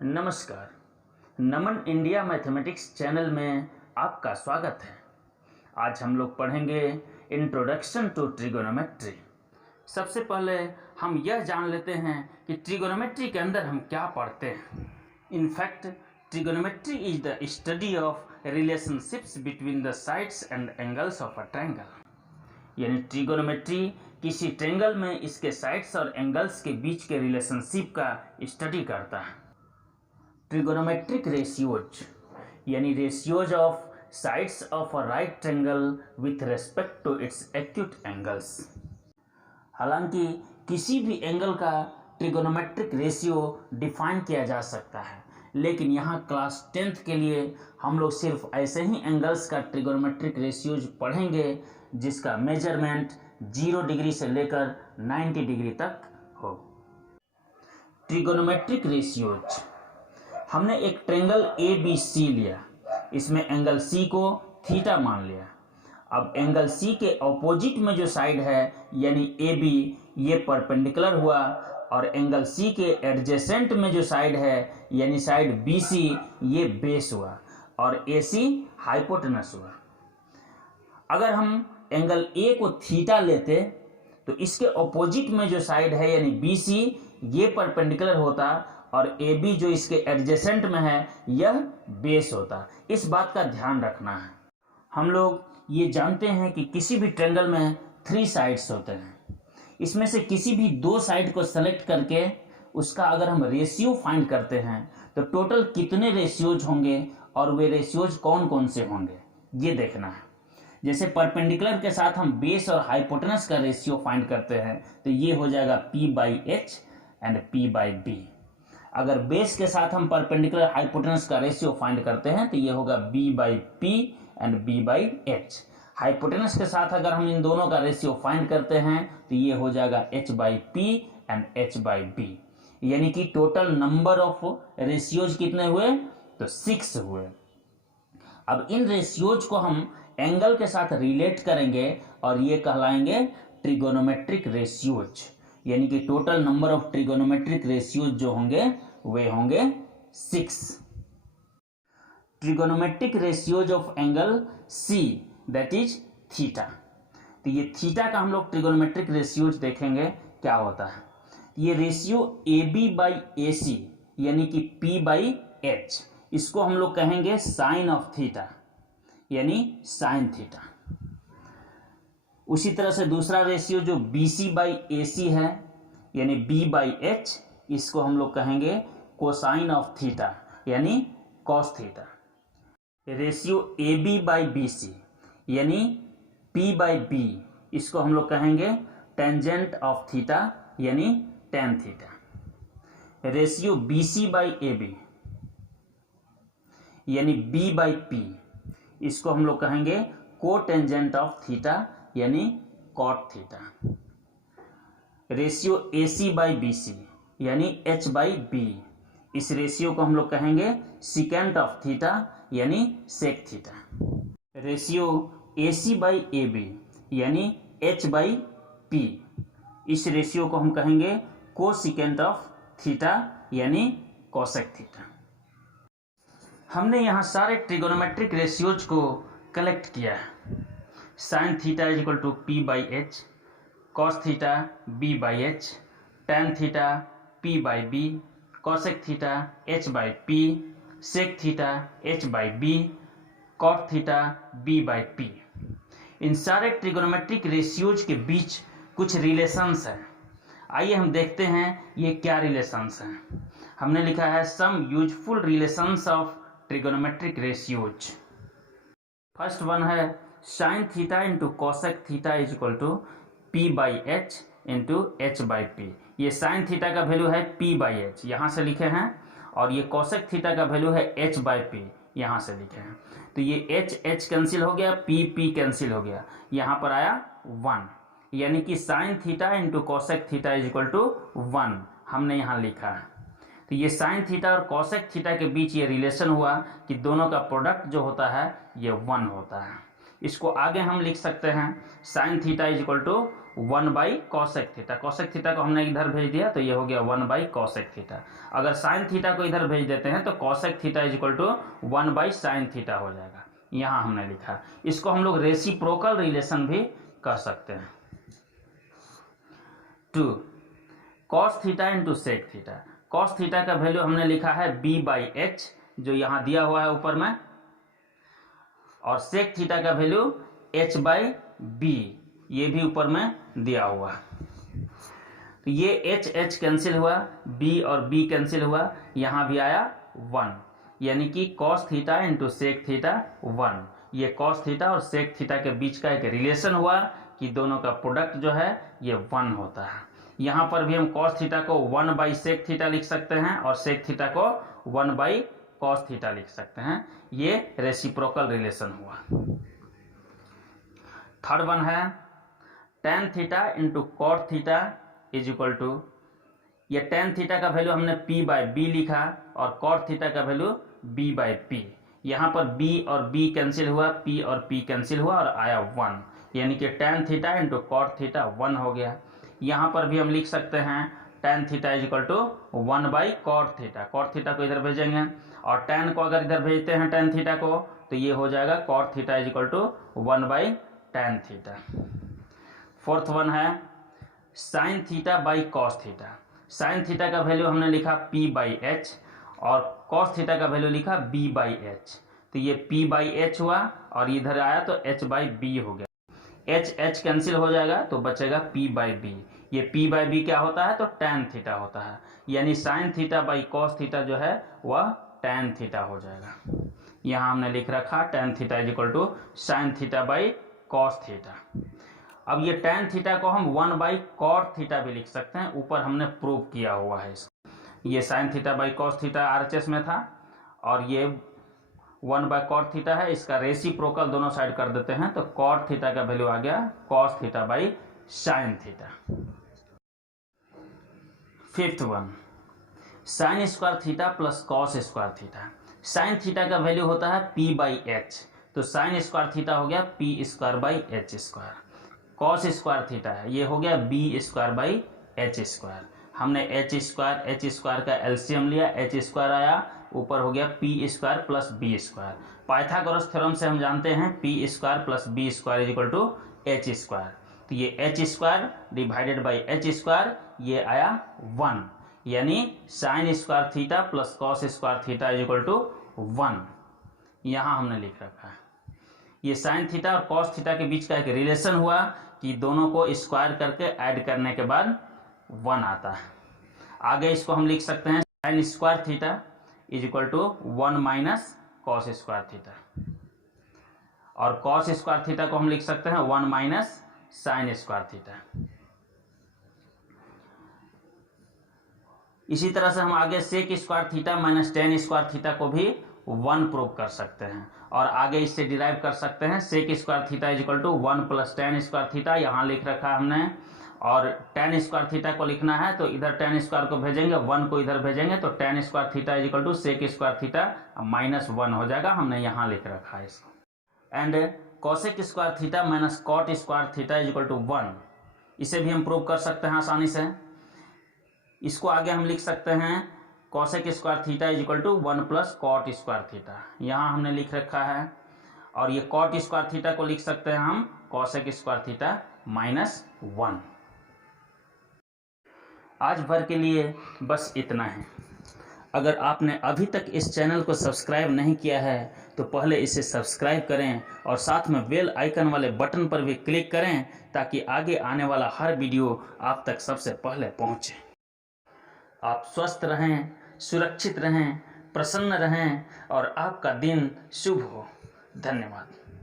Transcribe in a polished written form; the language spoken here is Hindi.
नमस्कार। नमन इंडिया मैथमेटिक्स चैनल में आपका स्वागत है। आज हम लोग पढ़ेंगे इंट्रोडक्शन टू ट्रिगोनोमेट्री। सबसे पहले हम यह जान लेते हैं कि ट्रिगोनोमेट्री के अंदर हम क्या पढ़ते हैं। In fact trigonometry is the study of relationships between the sides and angles of a triangle. यानी ट्रिगोनोमेट्री किसी ट्रायंगल में इसके साइड्स और एंगल्स के बीच के रिलेशनशिप का स्टडी करता है। ट्रिगोनोमेट्रिक रेशियोज यानी ratios of sides of a right triangle with respect to its acute angles. हालांकि किसी भी एंगल का ट्रिगोनोमेट्रिक रेशियो डिफाइन किया जा सकता है, लेकिन यहाँ क्लास 10th के लिए हम लोग सिर्फ ऐसे ही एंगल्स का ट्रिगोनोमेट्रिक रेशियोज पढ़ेंगे जिसका मेजरमेंट 0 डिग्री से लेकर 90 डिग्री तक हो। ट्रिगोनोमेट्रिक रेशियोज, हमने एक ट्रायंगल ABC लिया, इसमें एंगल C को थीटा मान लिया। अब एंगल C के ऑपोजिट में जो साइड है यानी AB ये परपेंडिकुलर हुआ, और एंगल C के एडजेसेंट में जो साइड है यानी साइड BC ये बेस हुआ, और AC हाइपोटेनस हुआ। अगर हम एंगल A को थीटा लेते तो इसके ऑपोजिट में जो साइड है यानी BC ये परपेंडिकुलर होता, और AB जो इसके एडजेसेंट में है यह बेस होता। इस बात का ध्यान रखना है। हम लोग ये जानते हैं कि किसी भी ट्रायंगल में 3 साइड्स होते हैं। इसमें से किसी भी 2 साइड को सेलेक्ट करके उसका अगर हम रेशियो फाइंड करते हैं तो टोटल कितने रेशियोज होंगे और वे रेशियोज कौन कौन से होंगे ये देखना है। जैसे परपेंडिकुलर के साथ हम बेस और हाइपोटेनस का रेशियो फाइंड करते हैं तो ये हो जाएगा P/H एंड P/B। अगर बेस के साथ हम परपेंडिकुलर हाइपोटेनस का रेशियो फाइंड करते हैं तो ये होगा B/P एंड B/H। हाइपोटेनस के साथ अगर हम इन दोनों का रेशियो फाइंड करते हैं तो ये हो जाएगा H/P एंड H/B। यानी कि टोटल नंबर ऑफ रेशियोज कितने हुए तो 6 हुए। अब इन रेशियोज को हम एंगल के साथ रिलेट करेंगे और ये कहलाएंगे ट्रिगोनोमेट्रिक रेशियोज। यानी कि total number of trigonometric ratios जो होंगे वे होंगे 6। Trigonometric ratios of angle C that is theta. तो ये थीटा का हम लोग ट्रिगोनोमेट्रिक रेशियोज देखेंगे क्या होता है। ये रेशियो AB/AC यानी कि P/H, इसको हम लोग कहेंगे साइन ऑफ थीटा यानी साइन थीटा। उसी तरह से दूसरा रेशियो जो BC/AC है यानी B/H, इसको हम लोग कहेंगे कोसाइन ऑफ थीटा यानी कॉस थीटा। रेशियो AB/BC यानी P/B, इसको हम लोग कहेंगे टेंजेंट ऑफ थीटा यानी टेन थीटा। रेशियो BC/AB यानी B/P, इसको हम लोग कहेंगे कोटेंजेंट ऑफ थीटा यानी कॉट थीटा। रेशियो AC/BC यानी H/B, इस रेशियो को हम लोग कहेंगे सिकेंट ऑफ थीटा यानी सेक थीटा। रेशियो AC/AB यानी H/P, इस रेशियो को हम कहेंगे कोसिकेंट ऑफ थीटा यानी कोसेक थीटा। हमने यहाँ सारे ट्रिगोनोमेट्रिक रेशियोज को कलेक्ट किया है। Sine theta is equal to P/H, cos theta B/H, tan theta P/B, cosec theta H/P, sec theta H/B, cot theta B/P। इन सारे ट्रिगोनोमेट्रिक रेशियोज के बीच कुछ रिलेशंस है। आइए हम देखते हैं ये क्या रिलेशंस हैं। हमने लिखा है some useful relations of trigonometric ratios. First one है sine theta into cosec theta is equal to P/H into H/P। ये साइन थीटा का वैल्यू है P/H, यहाँ से लिखे हैं, और ये कॉसेक थीटा का वैल्यू है H/P, यहाँ से लिखे हैं। तो ये H कैंसिल हो गया, P कैंसिल हो गया, यहाँ पर आया 1, यानी कि sine theta into cosec theta is equal to 1 हमने यहाँ लिखा है। तो ये साइन थीटा और कॉसेक थीटा के बीच ये रिलेशन हुआ कि दोनों का प्रोडक्ट जो होता है ये 1 होता है। इसको आगे हम लिख सकते हैं sine theta is equal to 1 by cosec theta. Cosec theta को हमने इधर भेज दिया तो ये हो गया 1 बाई कॉसेक थीटा। अगर साइन थीटा को इधर भेज देते हैं तो cosec theta is equal to 1 by sine theta हो जाएगा। यहाँ हमने लिखा। इसको हम लोग रेसिप्रोकल रिलेशन भी कह सकते हैं। 2 cos theta into sec theta. Cos theta का वैल्यू हमने लिखा है b बाई एच, जो यहाँ दिया हुआ है ऊपर में, और सेक थीटा का वैल्यू h बाई बी, ये भी ऊपर में दिया हुआ। तो ये h कैंसिल हुआ, b और b कैंसिल हुआ, यहाँ भी आया 1, यानी कि cos theta into sec theta 1। ये कॉस थीटा और सेक थीटा के बीच का एक रिलेशन हुआ कि दोनों का प्रोडक्ट जो है ये 1 होता है। यहाँ पर भी हम कॉस थीटा को 1 बाई सेक थीटा लिख सकते हैं और सेक थीटा को 1 बाई कॉस थीटा लिख सकते हैं। ये रेसिप्रोकल रिलेशन हुआ। थर्ड वन है tan theta into cot theta is equal to, ये tan थीटा का वैल्यू हमने p बाई बी लिखा और कॉट थीटा का वैल्यू b बाई पी। यहाँ पर b और b कैंसिल हुआ, p और p कैंसिल हुआ और आया 1, यानी कि tan theta into cot theta 1 हो गया। यहाँ पर भी हम लिख सकते हैं tan theta is equal to 1 by cot theta. Cot theta को इधर भेजेंगे और tan को अगर इधर भेजते हैं tan थीटा को तो ये हो जाएगा cot theta is equal to 1 by tan theta. Fourth one है sine theta by cos theta. Sine theta का वैल्यू हमने लिखा p बाई एच और कॉस थीटा का वैल्यू लिखा b बाई एच। तो ये p बाई एच हुआ और इधर आया तो h बाई बी हो गया। h कैंसिल हो जाएगा तो बचेगा p बाई बी। ये p बाई बी क्या होता है तो tan थीटा होता है, यानी sign theta by cos theta जो है वह tan थीटा हो जाएगा। यहाँ हमने लिख रखा tan theta is equal to sine theta by cos theta. अब ये tan थीटा को हम 1 बाई कॉट थीटा भी लिख सकते हैं, ऊपर हमने प्रूव किया हुआ है इसको। ये sine theta by cos theta RHS में था और ये 1 बाई कॉट थीटा है, इसका रेसिप्रोकल दोनों साइड कर देते हैं तो कॉट थीटा का वैल्यू आ गया cos theta by sine theta. Fifth one sine square theta plus cos square theta. Sine theta का वैल्यू होता है p बाई एच, तो साइन स्क्वायर थीटा हो गया p square by H square. Cos square theta है, ये हो गया b square by H square. हमने एच स्क्वायर का एलसीएम लिया, एच स्क्वायर आया, ऊपर हो गया p square plus B square. Pythagoras theorem से हम जानते हैं p square plus B square is equal to H square. तो ये H square divided by H square, ये आया 1, यानी sine square theta plus cos square theta is equal to 1। यहाँ हमने लिख रखा है। ये साइन थीटा और कॉस थीटा के बीच का एक रिलेशन हुआ कि दोनों को स्क्वायर करके ऐड करने के बाद 1 आता है। आगे इसको हम लिख सकते हैं sine square theta is equal to 1 minus cos square theta, और कॉस स्क्वायर थीटा को हम लिख सकते हैं 1 माइनस साइन स्क्वायर थीटा। इसी तरह से हम आगे sec square theta minus tan square theta को भी 1 प्रूव कर सकते हैं, और आगे इससे डिराइव कर सकते हैं sec square theta is equal to 1 plus tan square theta. यहाँ लिख रखा है हमने, और टेन स्क्वायर थीटा को लिखना है तो इधर टेन स्क्वायर को भेजेंगे, 1 को इधर भेजेंगे तो tan square theta is equal to sec square theta minus 1 हो जाएगा। हमने यहाँ लिख रखा है इसको। And cosec square theta minus cot square theta is equal to 1, इसे भी हम प्रूव कर सकते हैं आसानी से। इसको आगे हम लिख सकते हैं cosec square theta is equal to 1 plus cot square theta, यहाँ हमने लिख रखा है। और ये कॉट स्क्वायर थीटा को लिख सकते हैं हम कॉसेक स्क्वायर थीटा माइनस 1। आज भर के लिए बस इतना है। अगर आपने अभी तक इस चैनल को सब्सक्राइब नहीं किया है तो पहले इसे सब्सक्राइब करें और साथ में बेल आइकन वाले बटन पर भी क्लिक करें ताकि आगे आने वाला हर वीडियो आप तक सबसे पहले पहुंचे। आप स्वस्थ रहें, सुरक्षित रहें, प्रसन्न रहें और आपका दिन शुभ हो। धन्यवाद।